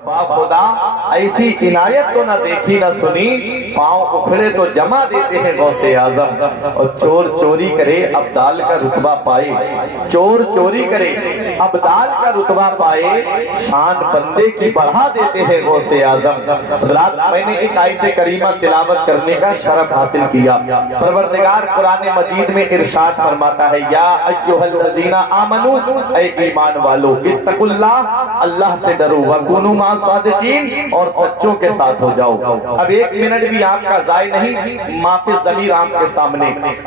खुदा ऐसी इनायत तो न देखी न सुनी, पांव उखड़े तो जमा देते हैं गौसे आजम। और चोर चोरी करे अब्दाल का रुतबा पाए, चोर चोरी करे अब्दाल का रुतबा पाए, शान बंदे की बढ़ा देते हैं गौसे आजम। रात मैंने एक आयत करीमा तिलावत करने का शरफ हासिल किया। परवरदिगार कुरान मजीद में इरशाद फरमाता है, या अय्युहल्लज़ीना आमनू, ऐ ईमान वालों, इत्तकुल्लाह, अल्लाह से डरो, वकुनू मा सादिकीन, और सच्चों के साथ हो जाओ। अब एक मिनट भी आपका ज़ाय नहीं, माफी ज़मीर आपके सामने।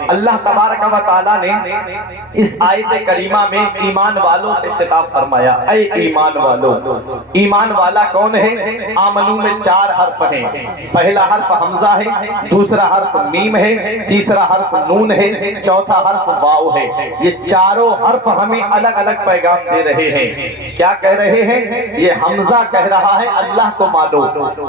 अल्लाह तबारक व तआला ने इस आयत करीमा में ईमान वालों से खिताब फरमाया, ऐ ईमान वालों। ईमान वाला कौन है? आमनू में 4 हर्फ हैं। पहला हर्फ हमजा है, दूसरा हर्फ मीम है, तीसरा हर्फ नून है, चौथा हर्फ वाव है। ये चारों हर्फ हमें अलग अलग पैगाम दे रहे हैं। क्या कह रहे हैं? ये हमजा कह रहा है अल्लाह को मानो,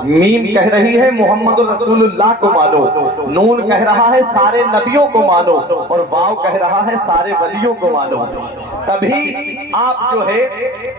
मीम कह रही है मोहम्मद रसूलुल्लाह को मानो, नून कह रहा है सारे नबियों को मानो, और वाव कह रहा है सारे वलियों को मानो। तभी आप जो है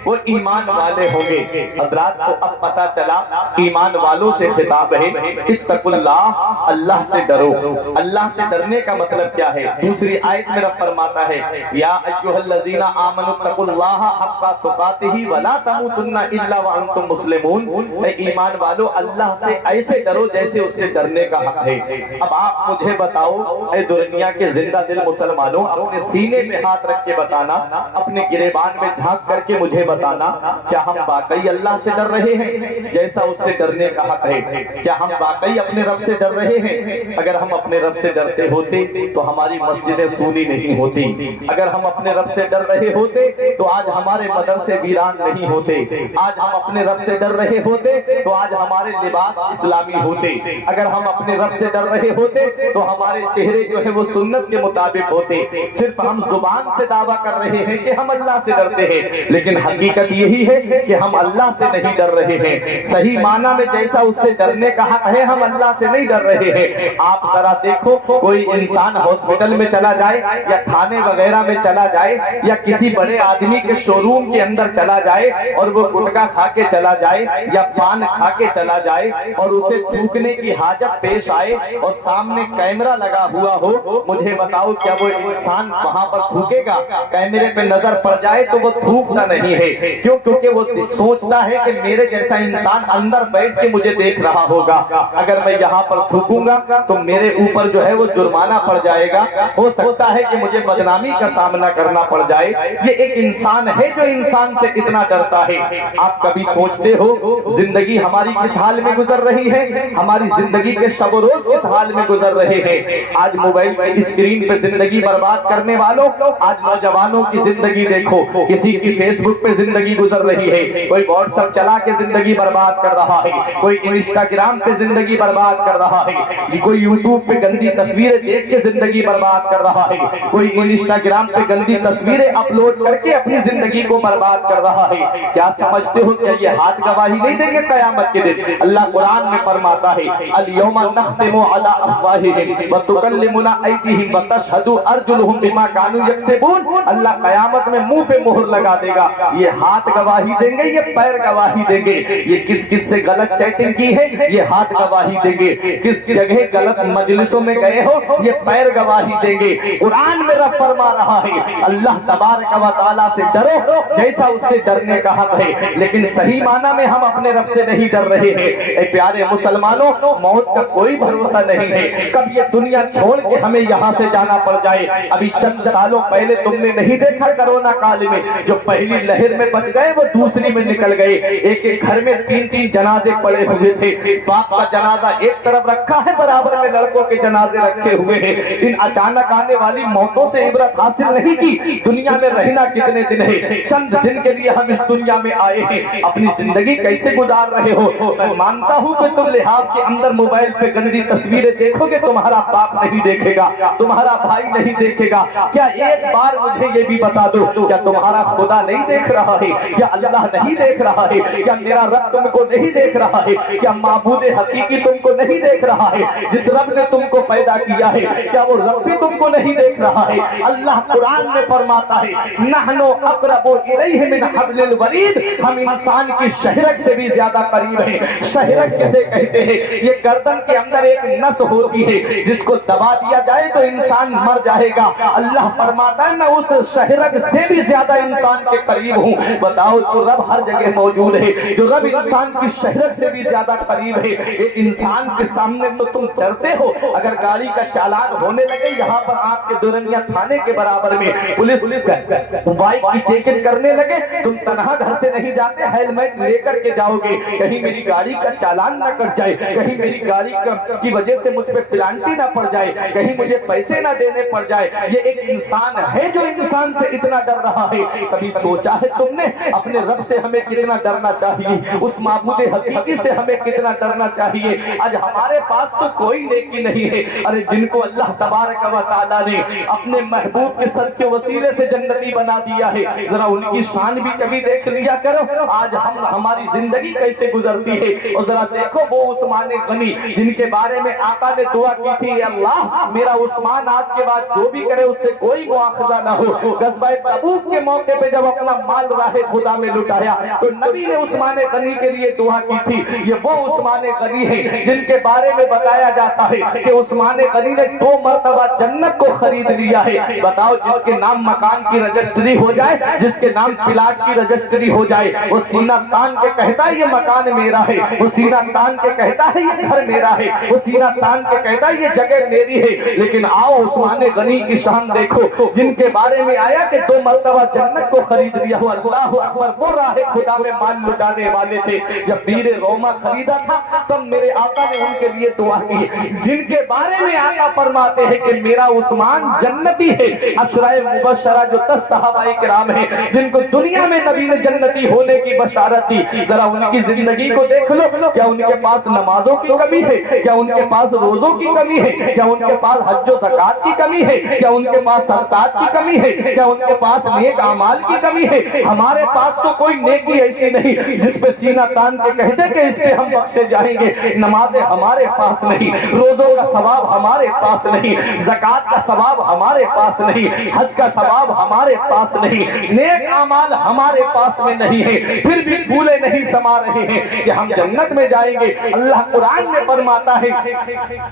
वो ईमान वाले होंगे। हज़रात को अब पता चला ईमान वालों से खिताब है, इत्तकुल्लाह, अल्लाह से डरो। अल्लाह से डरने का मतलब क्या है? दूसरी आयत में रब फरमाता है, या अय्युहल्लज़ीना आमनुत्तकुल्लाह हक्का तुकातिही वला तमूतुन्ना इल्ला व अंतुम मुस्लिमून। ऐ ईमान वालों, अल्लाह से ऐसे डरो जैसे उससे डरने का हक है। अब आप मुझे बताओ, ऐ दुनिया के जिंदा दिल मुसलमानों, अपने सीने पे हाथ रख के बताना, अपने गिरेबान में झांक करके मुझे बताना, क्या हम वाकई अल्लाह से डर रहे हैं जैसा उससे डरने का हक है? क्या हम वाकई अपने रब से डर रहे हैं? अगर हम अपने रब से डरते होते तो हमारी मस्जिदें सूनी नहीं होती। अगर हम अपने रब से डर रहे होते तो आज हमारे मदरसे वीरान नहीं होते। आज हम अपने रब से डर रहे होते तो आज हमारे लिबास इस्लामी होते। अगर हम अपने रब से डर रहे होते तो हमारे चेहरे जो है वो सुन्नत के मुताबिक होते। सिर्फ हम जुबान से दावा कर रहे हैं कि हम अल्लाह से डरते हैं, लेकिन हकीकत यही है कि हम अल्लाह से नहीं डर रहे हैं। सही माना में जैसा उससे डरने का हक है, हम अल्लाह से नहीं डर रहे हैं। आप जरा देखो, कोई इंसान हॉस्पिटल में चला जाए या थाने वगैरह में चला जाए या किसी बड़े आदमी के शोरूम के अंदर चला जाए और वो गुटखा खा के चला जाए या पान खा के चला जाए और उसे थूकने की हाजत पेश आए और सामने कैमरा लगा हुआ हो, मुझे बताओ क्या वो इंसान वहां पर थूकेगा? कैमरे पे नजर पड़ जाए तो वो थूकता नहीं है। क्यों? क्योंकि वो सोचता है कि मेरे जैसा इंसान अंदर बैठ के मुझे देख रहा होगा। अगर मैं यहाँ पर थूकूंगा तो मेरे ऊपर जो है वो जुर्माना पड़ जाएगा, हो सकता है कि मुझे बदनामी का सामना करना पड़ जाए। ये एक इंसान है जो इंसान से इतना डरता है। आप कभी सोचते हो जिंदगी हमारी किस हाल में गुजर रही है? हमारी जिंदगी के शब रोज किस हाल में गुजर रहे हैं? आज मोबाइल की स्क्रीन पे जिंदगी बर्बाद करने वालों, आज नौजवानों की जिंदगी देखो, किसी की फेसबुक पे जिंदगी गुजर रही है, कोई व्हाट्सएप चला के जिंदगी बर्बाद कर रहा है, कोई इंस्टाग्राम पे जिंदगी बर्बाद कर रहा है, कोई यूट्यूब पे गंदी तस्वीरें देख के जिंदगी बर्बाद कर रहा है, कोई इंस्टाग्राम पे गंदी तस्वीरें अपलोड करके अपनी जिंदगी को बर्बाद कर रहा है। क्या समझते हो क्या ये हाथ गवाही नहीं देंगे कयामत के दिन? अल्लाह कुरान में फरमाता है, अल यौमा नख्तिमु अला अफ़वाहिहिम व तुकल्लिमुना अयदीहिम व तशहदु अर्जुलुहुम बिमा कानू यक्सिबून। अल्लाह कयामत में मुंह पे मोहर लगा देगा। ये हाथ गवाही देंगे, ये पैर गवाही देंगे। ये किस किस से गलत चैटिंग की है, ये हाथ गवाही देंगे। किस जगह गलत मजलिसों में गए हो, ये पैर गवाही देंगे। कुरान में रब फरमा रहा है, अल्लाह तबारक व तआला से डरो जैसा उससे डरने का हक है। लेकिन सही माना में हम अपने रब से नहीं डर रहे हैं। ऐ प्यारे मुसलमानों, मौत का कोई भरोसा नहीं है, कब ये दुनिया छोड़ के हमें यहाँ से जाना पड़ जाए। अभी चंद सालों पहले तुमने नहीं देखा कोरोना काल में जो पहली लहर में बच गए वो दूसरी में निकल गए। एक एक घर में 3-3 जनाजे पड़े हुए थे। बाप का जनाजा एक तरफ रखा है, बराबर में लड़कों के जनाजे रखे हुए हैं। इन अचानक आने वाली मौतों से इबरत हासिल नहीं की। दुनिया में रहना कितने दिन है? चंद दिन के लिए हम इस दुनिया में आए हैं। अपनी जिंदगी कैसे गुजार रहे हो? मैं मानता हूं कि तुम लिहाज के अंदर मोबाइल पे गंदी तस्वीरें देखोगे, तुम्हारा बाप नहीं देखेगा, तुम्हारा भाई नहीं देखेगा। क्या एक बार मुझे ये भी बता दो, क्या तुम तुम्हारा खुदा नहीं देख रहा है? क्या अल्लाह नहीं देख रहा है? क्या मेरा रब तुमको नहीं देख रहा है? क्या माबूद हकीकी तुमको नहीं देख रहा है? जिस रब ने तुमको पैदा किया है, क्या वो रब भी तुमको नहीं देख रहा है? अल्लाह कुरान में फरमाता है, नहनु अक़रबु इलैहि मिन हब्लिल वरीद, हम इंसान की शहरक से भी ज्यादा करीब हैं। शहरक किसे कहते हैं? ये गर्दन के अंदर एक नस होती है, जिसको दबा दिया जाए तो इंसान मर जाएगा। अल्लाह फरमाता है, मैं उस शहरक से भी ज्यादा इंसान के करीब हूँ। बताओ, तो रब हर जगह मौजूद है। जो रब इंसान की शहरक से भी ज्यादा करीब है, एक इंसान के सामने तो तुम डरते हो। अगर गाड़ी का चालान होने लगे यहाँ पर आपके दुरनिया थाने के बराबर में, पुलिस बाइक की चेकिंग करने लगे, तुम तनहा घर से नहीं जाते, हेलमेट लेकर के जाओगे, कहीं मेरी गाड़ी का चालान ना कट जाए, कहीं मेरी गाड़ी की वजह से मुझ पे पेनाल्टी ना पड़ जाए, कहीं मुझे पैसे ना देने पड़ जाए। ये एक इंसान है जो इंसान से इतना डर रहा है। कभी सोचा है तुमने अपने रब से हमें कितना डरना चाहिए? उस माबूद हकीकी से हमें कितना डरना चाहिए? आज हमारे पास तो कोई नेकी नहीं है। अरे जिनको अल्लाह तबारक व तआला ने अपने महबूब के सदके वसीले से जन्नती बना दिया है, जरा उनकी शान भी कभी देख लिया करो। आज हम हमारी जिंदगी कैसे गुजरती है, और जरा देखो वो उस्मान गनी जिनके बारे में आका ने दुआ की थी, अल्लाह मेरा उस्मान आज के बाद जो भी करे उससे कोई मुआखजा ना हो। गज़वाए तबूक के मौके पे जब अपना माल राहे खुदा में लुटाया तो नबी ने उस्मान गनी के लिए दुआ की थी। ये वो उस्मान गनी है जिनके बारे में बताया जाता है कि उस्मान गनी ने 2 मरतबा जन्नत को खरीद लिया है। बताओ, जिसके नाम मकान की रजिस्ट्री हो जाए, जिसके नाम प्लाट की रजिस्ट्री हो जाए, वो सीना तान के कहता है ये मकान मेरा है, वो सीना तान के कहता है ये घर मेरा है, वो सीना तान के कहता है ये जगह मेरी है। लेकिन आओ उस्मान गनी की शान देखो, जिनके बारे में आया कि 2 मरतबा जन्नत को खरीद लिया हो। अल्लाह अकबर, वो राहे खुदा में माल लुटाने वाले थे। जब बीरे रोमा खरीदा था तब मेरे आका ने उनके लिए दुआ की, जिनके बारे में आका फरमाते हैं कि मेरा उस्मान जन्नती है। अशराए मुबशरा जो 10 सहाबाए किराम हैं, जिनको दुनिया में नबी ने जन्नती होने की बशारत दी, जरा उनकी जिंदगी को देख लो। क्या उनके पास नमाजों की कमी है? क्या उनके पास रोजों की कमी है? क्या उनके पास हज व ज़कात की कमी है? क्या उनके पास सदकात की कमी है? क्या उनके पास नेक अमाल की कमी है? हमारे पास तो कोई नेकी ऐसी नहीं जिस पे सीना तान के कहते कि इस पे हम बख्शे जाएंगे। नमाजें हमारे पास नहीं, रोजों का सवाब हमारे पास नहीं, ज़कात का सवाब हमारे पास नहीं, हज का सवाब हमारे पास नहीं, नेक अमाल हमारे पास में नहीं है, फिर भी फूले नहीं समा रहे हैं कि हम जन्नत में जाएंगे। अल्लाह कुरान में फरमाता है,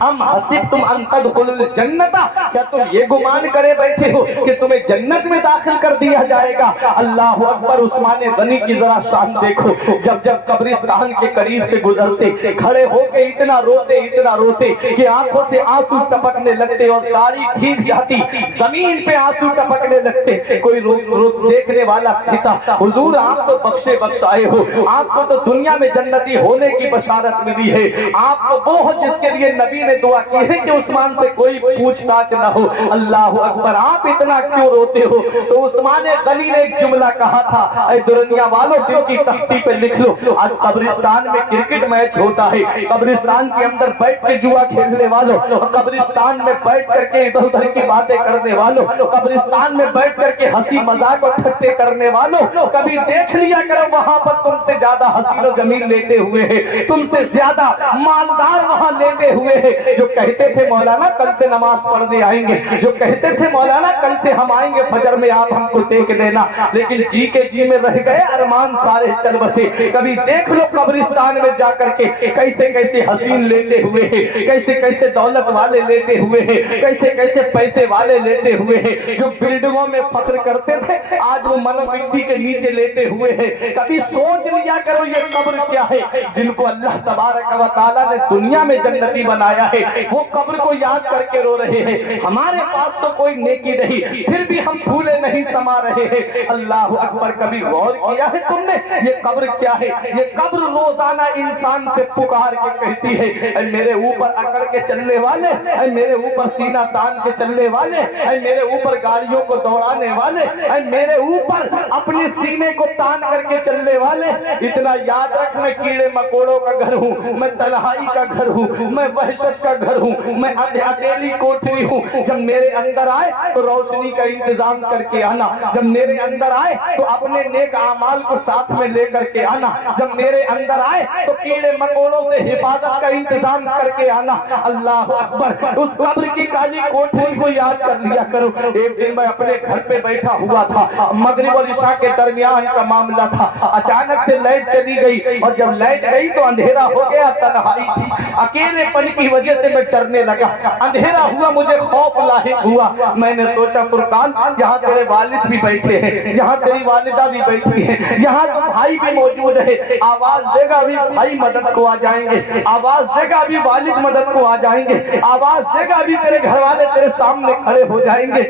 अम हसिबतुम अन तदखुलुल जन्नता, क्या तुम ये गुमान करे बैठे हो कि तुम्हें जन्नत में दाखिल कर दिया जाएगा? अल्लाह अकबर, उस्मान गनी की जरा शान देखो। जब जब कब्रिस्तान के करीब से गुजरते, खड़े होके इतना रोते कि आंखों से आंसू टपकने लगते और दाढ़ी भीग जाती, जमीन पे आंसू टपकने लगते। कोई देखने वाला कहता, हुजूर आप तो बख्शे बख्शाए हो, आपको तो दुनिया में जन्नती होने की बशारत मिली है, आप तो वो हो जिसके लिए नबी ने दुआ की है कि उस्मान से कोई पूछताछ ना हो। अल्लाह अकबर, आप इतना क्यों रोते हो? तो उस्मान गनी ने एक जुमला कहा था, ऐ दुनिया वालों दिल की तख्ती पे लिख लो, आज कब्रिस्तान में क्रिकेट मैच होता है, कब्रिस्तान के अंदर बैठ के जुआ खेलने वालों, कब्रिस्तान में बैठ करके इधर उधर की बातें करने वालों, कब्रिस्तान में बैठ करके हंसी मजाक और ठट्टे करने वालों, कभी देख लिया करो वहां पर तुमसे ज्यादा हसीनो जमीन लेते हुए हैं, तुमसे ज्यादा मालदार वहां लेते हुए हैं, जो कहते थे मौलाना कल से नमाज पढ़ने आएंगे, जो कहते थे मौलाना कल से हम आएंगे फजर में, आप हमको देख लेना, लेकिन जी के जी में रह गए, अरमान सारे चल बसे। कभी देख लो कब्रिस्तान में जाकर के कैसे कैसे हसीन लेते हुए हैं, कैसे कैसे दौलत वाले लेते हुए हैं, कैसे कैसे पैसे वाले लेते हुए हैं, जो बिल्डिंगों में फख्र करते थे आज वो मनोविक्ति के नीचे लेते हुए हैं। कभी सोच लिया करो ये कब्र क्या है? जिनको अल्लाह तबारक व तआला ने दुनिया में जन्नती बनाया है, वो कब्र को याद करके रो रहे हैं। हमारे पास तो कोई नेकी नहीं, फिर भी हम फूले नहीं समा रहे हैं। अल्लाह अकबर, कभी गौर किया है तुमने ये कब्र क्या है? ये कब्र रोजाना इंसान से पुकार के कहती है, मेरे ऊपर अकड़ के चलने वाले, मेरे ऊपर सीना तान के चलने वाले, मेरे ऊपर गाड़ियों को दौड़ाने वाले, मेरे ऊपर अपने सीने को तान करके चलने वाले, इतना याद रख, मैं कीड़े मकोड़ों का घर हूँ, मैं तन्हाई का घर हूँ, मैं वहशत का घर हूँ, मैं अकेली कोठरी हूँ। जब मेरे अंदर आए तो रोशनी का इंतजाम करके आना, जब मेरे अंदर आए तो अपने नेक आमाल को साथ में लेकर के आना, जब मेरे अंदर आए तो कीड़े मकोड़ों से हिफाजत का इंतजाम करके आना। अल्लाह अकबर। उस कब्र की काली कोठरी को याद कर लिया करो। एक दिन मैं अपने घर पे बैठा हुआ था, मगरिब और इशा के दरमियान का मामला था। अचानक से लाइट चली गई और जब लाइट गई तो अंधेरा हो गया, तन्हाई थी, अकेलेपन की वजह से मैं डरने लगा। अंधेरा हुआ, मुझे खौफ लाहिक हुआ। मैंने सोचा फुरकान, यहाँ तेरे वालिद भी बैठे हैं, यहाँ तेरी वालिदा भी बैठी है, यहाँ तो भाई भी मौजूद है, आवाज देगा अभी भाई मदद को आ जाएंगे, आवाज देगा अभी वालिद मदद को आ जाएंगे, आवाज देगा अभी तेरे घर वाले तेरे सामने खड़े हो जाएंगे।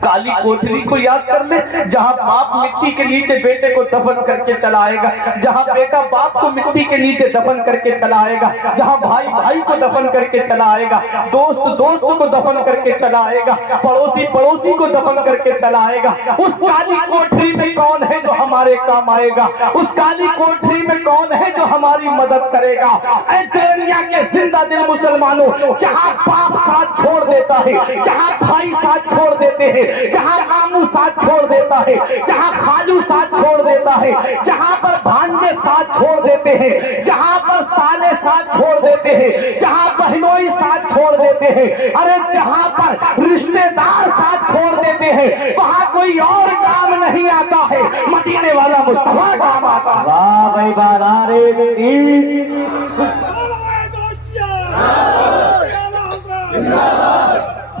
काली कोठरी को याद कर ले, जहाँ बाप मिट्टी के नीचे बेटे को दफन करके चला आएगा, जहाँ बेटा बाप को मिट्टी के नीचे दफन करके चला आएगा, जहाँ भाई भाई को दफन करके चला आएगा, दोस्त दोस्त को दफन करके चला आएगा, पड़ोसी पड़ोसी को दफन करके चला आएगा। उस काली कोठरी में कौन है जो हमारे काम आएगा? उस काली कोठरी में कौन है जो हमारी मदद करेगा? ऐ दुनिया के जिंदा दिल मुसलमानों, जहाँ बाप साथ छोड़ देता है, जहाँ भाई साथ छोड़ देते हैं, जहाँ मामू साथ छोड़ देता है, जहाँ खालू साथ छोड़ देता है, जहाँ पर भांजे साथ छोड़ देते हैं, जहाँ पर साले साथ छोड़ देते हैं, जहाँ बहनोई साथ छोड़ देते हैं, अरे जहाँ पर रिश्तेदार साथ छोड़ देते हैं, वहाँ कोई और काम नहीं आता है, मदीने वाला मुस्तफा काम आता है। वाह भाई वाह, नारे तकबीर,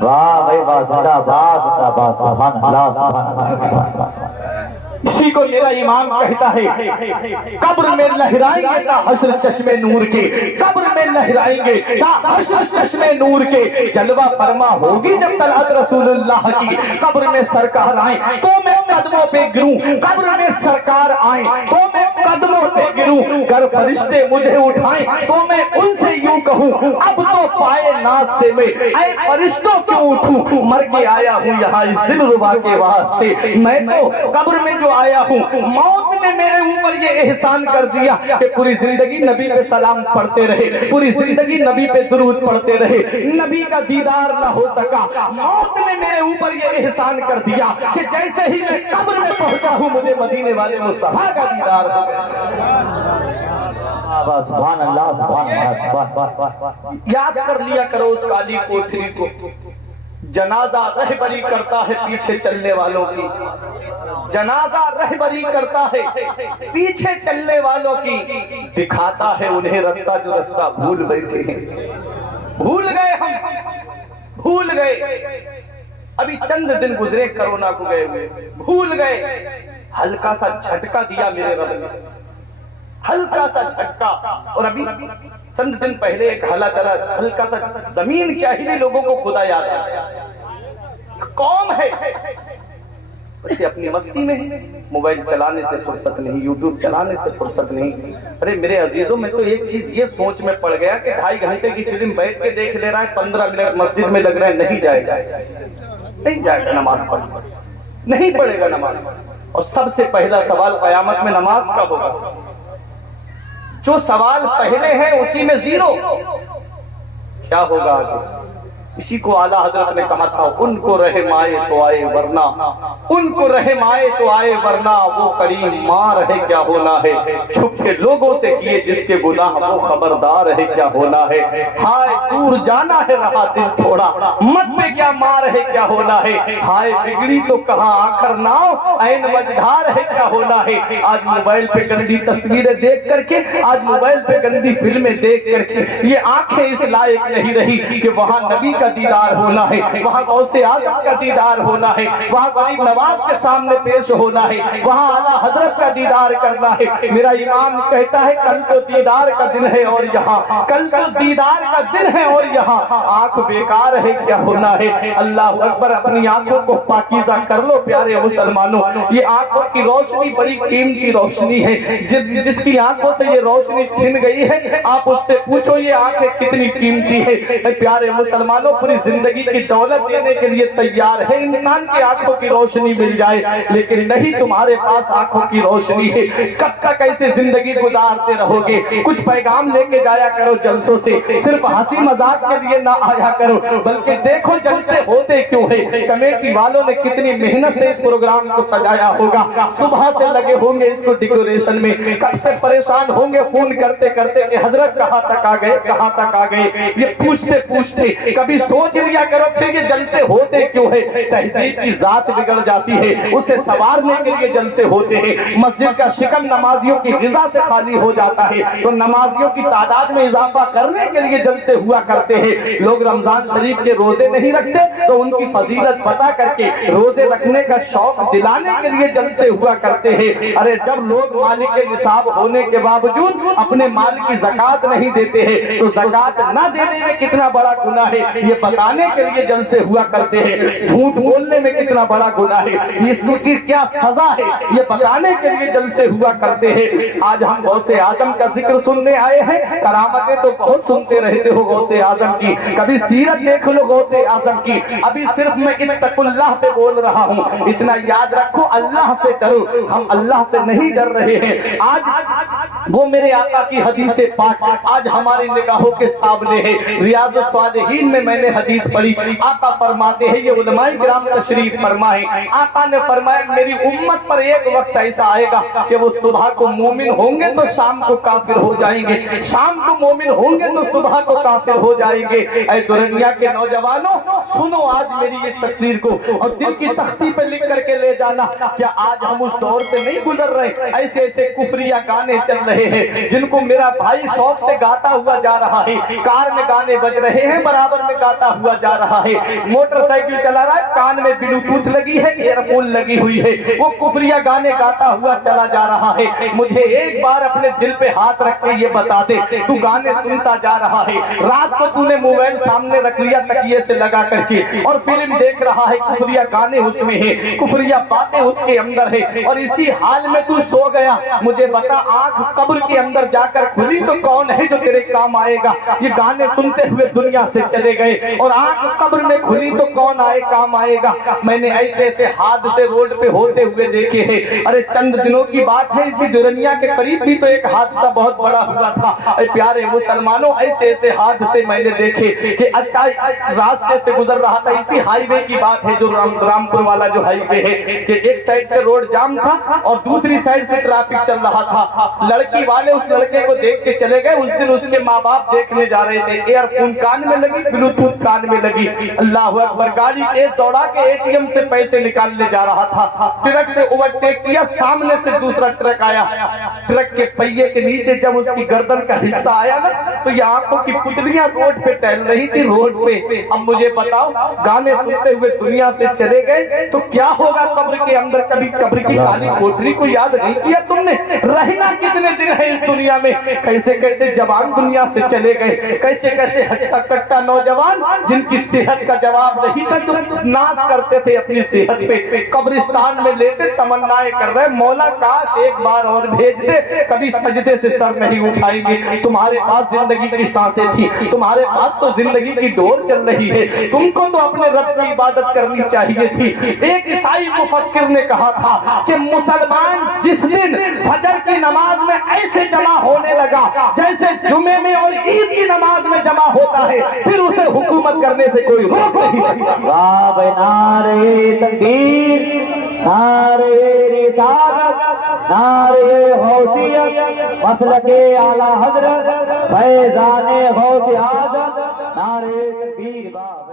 वाह भाई वाह, जिंदाबाद जिंदाबाद, सुभान अल्लाह सुभान अल्लाह सुभान अल्लाह। इसी को मेरा इमाम कहता है, कब्र में लहराएंगे ता हश्र चश्मे नूर के, कब्र में लहराएंगे ता हश्र चश्मे नूर के, जलवा फरमा होगी जब तलअत रसूलुल्लाह की। कब्र में सरकार आए तो मैं कदमों पे गिरूं, कब्र में सरकार आए तो मैं कदमों पे गिरूं, गर फरिश्ते मुझे उठाएं तो मैं उनसे यूं कहूं, अब तो पाए नाज से मैं ऐ फरिश्तों क्यों उठूं, मर के आया हूं यहाँ इस दिलरुबा के वास्ते। मैं तो कब्र में जो आया हूँ, मौत ने मेरे ऊपर ये एहसान कर दिया कि पूरी जिंदगी नबी पे सलाम पढ़ते रहे, पूरी जिंदगी नबी पे दुरूद पढ़ते रहे, नबी का दीदार ना हो सका। मौत ने मेरे ऊपर ये एहसान कर दिया कि जैसे ही मैं कब्र में पहुंचा हूँ, मुझे मदीने वाले मुस्तफा का दीदार हो गया। सुभान अल्लाह सुभान अल्लाह। याद कर लिया करो उस काली कोठरी को। जनाजा रहबरी करता है पीछे चलने वालों की, जनाजा रहबरी करता है पीछे चलने वालों की, दिखाता है उन्हें रास्ता जो रास्ता भूल बैठे हैं। भूल गए, हम भूल गए। अभी चंद दिन गुजरे कोरोना को गए हुए, भूल गए। हल्का सा झटका दिया मेरे रब ने, हल्का सा झटका। और अभी चंद दिन पहले एक हाला चला, हल्का सा जमीन क्या हिली, लोगों को खुदा याद आया। कौम है वैसे अपनी मस्ती में है, मोबाइल चलाने से फुर्सत नहीं, यूट्यूब चलाने से फुर्सत नहीं। अरे मेरे अजीजों, मैं तो एक चीज ये सोच में पड़ गया कि 2.5 घंटे की फिल्म बैठ के देख ले रहा है, 15 मिनट मस्जिद में लग रहा है, नहीं जाएगा, नहीं जाएगा नमाज पढ़, नहीं पढ़ेगा नमाज। और सबसे पहला सवाल कयामत में नमाज का होगा। जो सवाल पहले हैं उसी में जीरो, क्या होगा आगे? इसी को आला हजरत ने कहा था, उनको रहम आए तो आए वरना, उनको रहम आए तो आए वरना, वो करीम मां रहे क्या होना है, छुप के लोगों से किए जिसके गुनाह वो खबरदार है क्या होना है। हाय दूर जाना है रहा दिल थोड़ा, मत पे क्या मार है क्या होना है। हाय बिगड़ी तो कहाँ आखिर नाव, ऐन मझधार है क्या होना है। आज मोबाइल पे गंदी तस्वीरें देख करके, आज मोबाइल पे गंदी फिल्में देख करके ये आंखें इस लायक नहीं रही कि वहां नबी का दीदार होना है, वहां गौसे आजम का दीदार होना है, वहां गरीब नवाज के सामने पेश होना है, वहां आला हजरत का दीदार करना है। मेरा इमाम कहता है, कल तो दीदार का दिन है और यहाँ, कल तो दीदार का दिन है और यहाँ आंख बेकार है क्या होना है। अल्लाह अकबर। अपनी आंखों को पाकीज़ा कर लो प्यारे मुसलमानों। ये आंखों की रोशनी बड़ी कीमती रोशनी है। जिसकी आंखों से ये रोशनी छिन गई है, आप उससे पूछो ये आंखें कितनी कीमती है। प्यारे मुसलमानों, मानो पूरी जिंदगी की दौलत देने के लिए तैयार है, इंसान की आंखों की रोशनी मिल जाए, लेकिन नहीं तुम्हारे पास आंखों की रोशनी है। कब तक ऐसे जिंदगी गुजारते रहोगे? कुछ पैगाम लेके जाया करो जलसों से, सिर्फ हंसी मजाक के लिए ना आया करो, बल्कि देखो जलसे होते क्यों है। कमेटी वालों ने कितनी मेहनत से इस प्रोग्राम को सजाया होगा, सुबह से लगे होंगे इसको डेकोरेशन में, कब से परेशान होंगे फोन करते करते कि हजरत कहाँ तक आ गए, कहाँ तक आ गए। ये पूछते पूछते कभी सोच लिया करो फिर ये जलसे होते क्यों है। तहजीब की जात बिगड़ जाती है, उसे संवारने के लिए जलसे होते हैं। मस्जिद का शिकम नमाजियों की गिजा से खाली हो जाता है, तो नमाजियों की तादाद में इजाफा करने के लिए जलसे हुआ करते हैं। लोग रमजान शरीफ के रोजे नहीं रखते तो उनकी फजीलत पता करके रोजे रखने का शौक दिलाने के लिए जलसे हुआ करते हैं। अरे जब लोग मालिक के निसाब होने के बावजूद अपने माल की ज़कात नहीं देते हैं तो ज़कात ना देने में कितना बड़ा गुनाह है ये बताने के लिए जलसे हुआ करते हैं। झूठ बोलने में कितना बड़ा गुनाह है, इसकी क्या सजा है ये बताने के लिए जलसे हुआ करते हैं। आज हम गौसे आजम का जिक्र सुनने आए हैं, करामतें तो बहुत सुनते रहते हो गौसे आजम की, कभी सीरत देख लो गौसे आजम की। अभी सिर्फ मैं इत्तकुल्लाह पे बोल रहा हूँ, इतना याद रखो अल्लाह से डरो, हम अल्लाह से नहीं डर रहे हैं। आज वो मेरे आका की हदीस पाक आज हमारी निगाहों के सामने है। रियाजुस सालिहीन में मैंने हदीस पढ़ी, आका फरमाते हैं, ये उलमाए किराम तशरीफ फरमाए, आका ने फरमाया मेरी उम्मत पर एक वक्त ऐसा आएगा कि वो सुबह को मोमिन होंगे तो शाम को काफिर हो जाएंगे, शाम को मोमिन होंगे तो सुबह को काफिर हो जाएंगे। ऐ दुनिया के नौजवानों सुनो आज मेरी ये तकरीर को और दिल की तख्ती पे लिख करके ले जाना। क्या आज हम उस दौर से नहीं गुजर रहे? ऐसे ऐसे कुफरिया गाने चल रहे हैं जिनको मेरा भाई शौक से गाता हुआ जा रहा है, कार में गाने बज रहे हैं, बराबर में गाता हुआ जा रहा है, मोटरसाइकिल चला रहा है, कान में ब्लूटूथ लगी है, ईयरफोन लगी हुई है, वो कुफरिया गाने गाता हुआ चला जा रहा है। मुझे एक बार अपने दिल पे हाथ रख के ये बता दे, तू गाने सुनता जा रहा है, रात को तूने मोबाइल सामने रख लिया तकिए से लगा करके और फिल्म देख रहा है, कुफरिया गाने उसमें है, कुफरिया बातें उसके अंदर है, और इसी हाल में तू सो गया। मुझे बता आंख कब्र के अंदर जाकर खुली तो कौन है जो तेरे काम आएगा? ये गाने सुनते हुए दुनिया से चले गए और आंख कब्र में खुली तो कौन आए काम आएगा? मैंने ऐसे ऐसे हादसे रोड पे होते हुए देखे हैं। अरे चंद दिनों की बात है, इसी दुनिया के करीब भी तो एक हादसा बहुत बड़ा हुआ था। अरे प्यारे मुसलमानों, ऐसे ऐसे हादसे मैंने देखे कि अच्छा रास्ते से गुजर रहा था, इसी हाईवे की बात है जो रामपुर वाला जो हाईवे है, कि एक साइड से रोड जाम था और दूसरी साइड से ट्रैफिक चल रहा था। लड़की वाले उस लड़के को देख के चले गए, उस दिन उसके माँ बाप देखने जा रहे थे, ईयरफोन कान में लगी, ब्लूटूथ कान में लगी, अल्लाह अकबर, गाड़ी तेज दौड़ा के एटीएम से पैसे निकालने जा रहा था, ट्रक से ओवरटेक किया, सामने से दूसरा ट्रक आया, ट्रक के पहिए के नीचे जब उसकी गर्दन का हिस्सा आया ना तो ये आंखों की पुतलियां रोड पे टहल रही थी रोड पे। अब मुझे बताओ गाने सुनते हुए दुनिया से चले गए तो क्या होगा कब्र के अंदर? कभी कब्र की काली कोठरी को याद नहीं किया तुमने? रहना कितने दिन है इस दुनिया में? कैसे कैसे जवान दुनिया से चले गए, कैसे कैसे हट्टा कट्टा नौजवान जिनकी सेहत का जवाब नहीं था, जो नाश करते थे अपनी सेहत पे, कब्रिस्तान में लेटे तमन्नाएं कर रहे, मौला काश एक बार और भेज दे, कभी सजदे से सर नहीं उठाएंगे। तुम्हारे पास जिंदगी की सांसें थी, तुम्हारे पास तो जिंदगी की डोर चल रही है, तुमको तो अपने रब की इबादत करनी चाहिए थी। एक ईसाई मुफक्किर ने कहा था कि मुसलमान जिस दिन फजर की नमाज में ऐसे जमा होने लगा जैसे जुमे में और ईद की नमाज में जमा होता है, फिर उसे हुकूमत करने से कोई रोक नहीं सकता। वाह भाई, नारे तकबीर, नारे रिसालत, नारे गौसियत, मसलके आला हजरत, फैजाने गौसे आजम, नारे तकबीर।